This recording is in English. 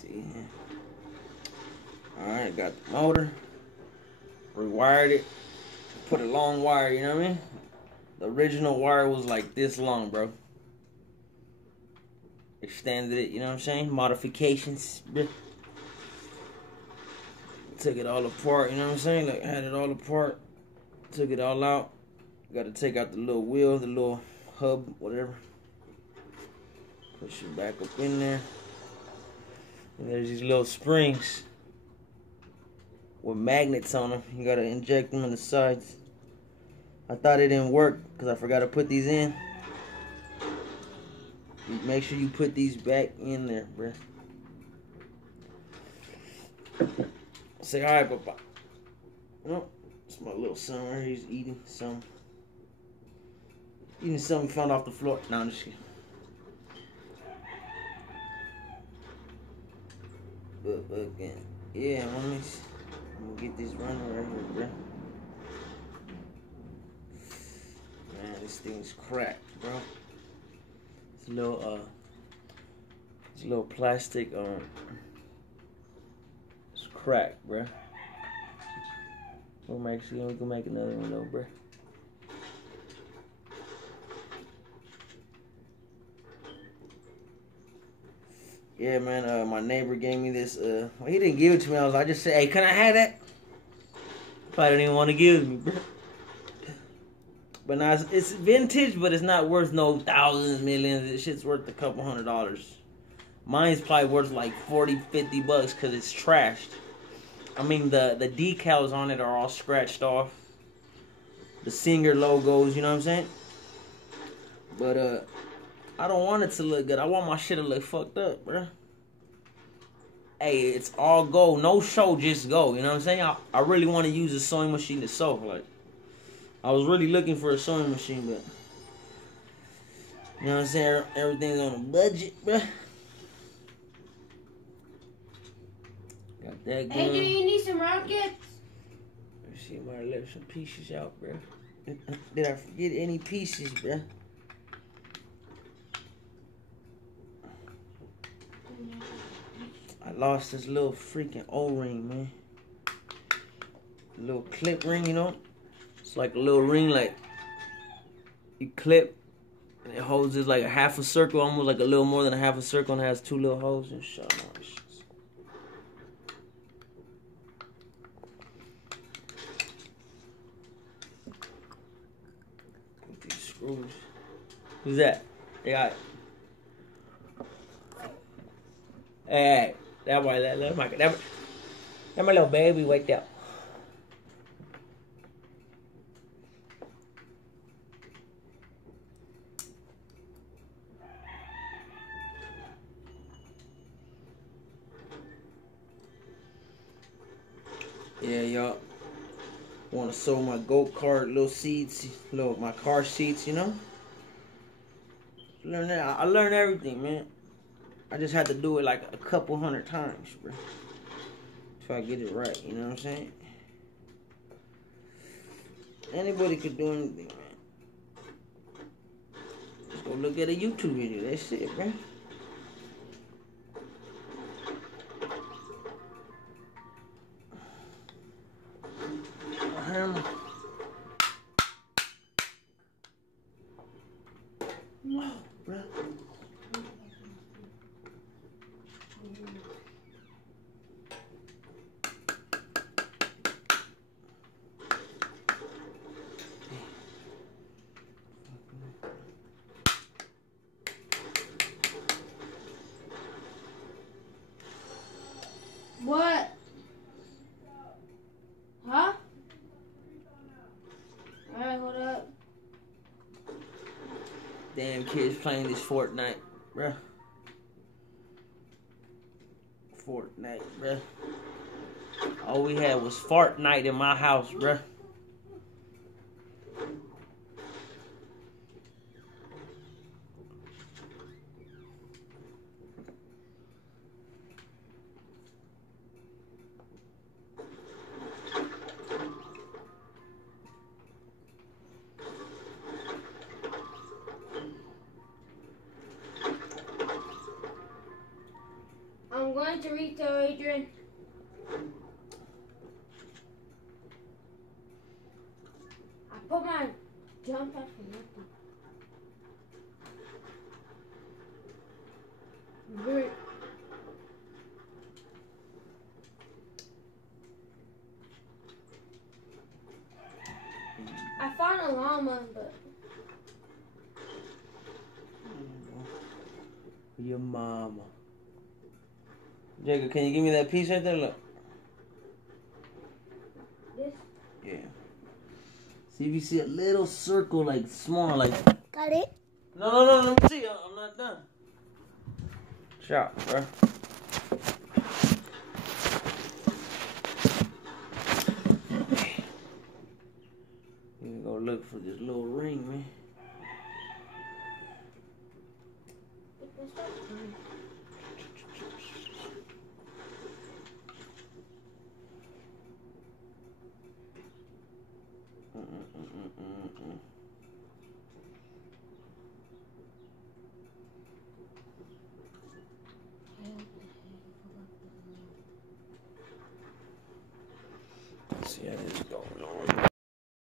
see. Alright, got the motor. Rewired it. Put a long wire, you know what I mean? The original wire was like this long, bro. Extended it, you know what I'm saying? Modifications. Took it all apart, you know what I'm saying? Like, had it all apart. Took it all out. Got to take out the little wheel, the little hub, whatever. Push it back up in there. And there's these little springs with magnets on them. You got to inject them in the sides. I thought it didn't work because I forgot to put these in. Make sure you put these back in there, bruh. Say hi, Papa. Oh, it's my little son right here. He's eating some. Eating something he found off the floor. No, I'm just kidding. But again, yeah, I'm gonna get this running right here, bruh. Man, this thing's cracked, bro. It's a little plastic it's cracked, bro. We can make another one though, bro. Yeah, man. My neighbor gave me this. Well, he didn't give it to me. I just said, "Hey, can I have that?" Probably didn't even want to give it to me, bro. But now it's vintage, but it's not worth no thousands, millions. This shit's worth a couple $100. Mine's probably worth like 40, 50 bucks because it's trashed. I mean, the decals on it are all scratched off. The Singer logos, you know what I'm saying? But I don't want it to look good. I want my shit to look fucked up, bro. Hey, it's all go. No show, just go. You know what I'm saying? I really want to use a sewing machine to sew. Like, I was really looking for a sewing machine, but you know what I'm saying? Everything's on a budget, bro. Got that going. Hey, do you need some rockets? Let's see, I might have left some pieces out, bro. Did I forget any pieces, bro? I lost this little freaking O-ring, man. A little clip ring, you know? It's like a little ring, like you clip, and it holds this like a half a circle, almost like a little more than a half a circle, and it has two little holes and shit. With these screws. Who's that? They got. Hey, that my little baby right there. Yeah, y'all want to sew my go-kart little seats, my car seats, you know? Learn that. I learned everything, man. I just had to do it like a couple hundred times, bro. Till I get it right, you know what I'm saying? Anybody could do anything, man. Just go look at a YouTube video. That's it, bro. No, bro. What? Huh? Alright, hold up. Damn kids playing this Fortnite, bruh. Fortnite, bruh. All we had was Fortnite in my house, bruh. I'm going to retail, Adrian. I put my jump pad for nothing. Good. I found a llama, but your mama. Jacob, can you give me that piece right there? Look. this. Yeah. See if you see a little circle, like small, like. Got it? No. Let me see. I'm not done. Shot, bro. You go look for this little ring, man. Let's see how this is going on.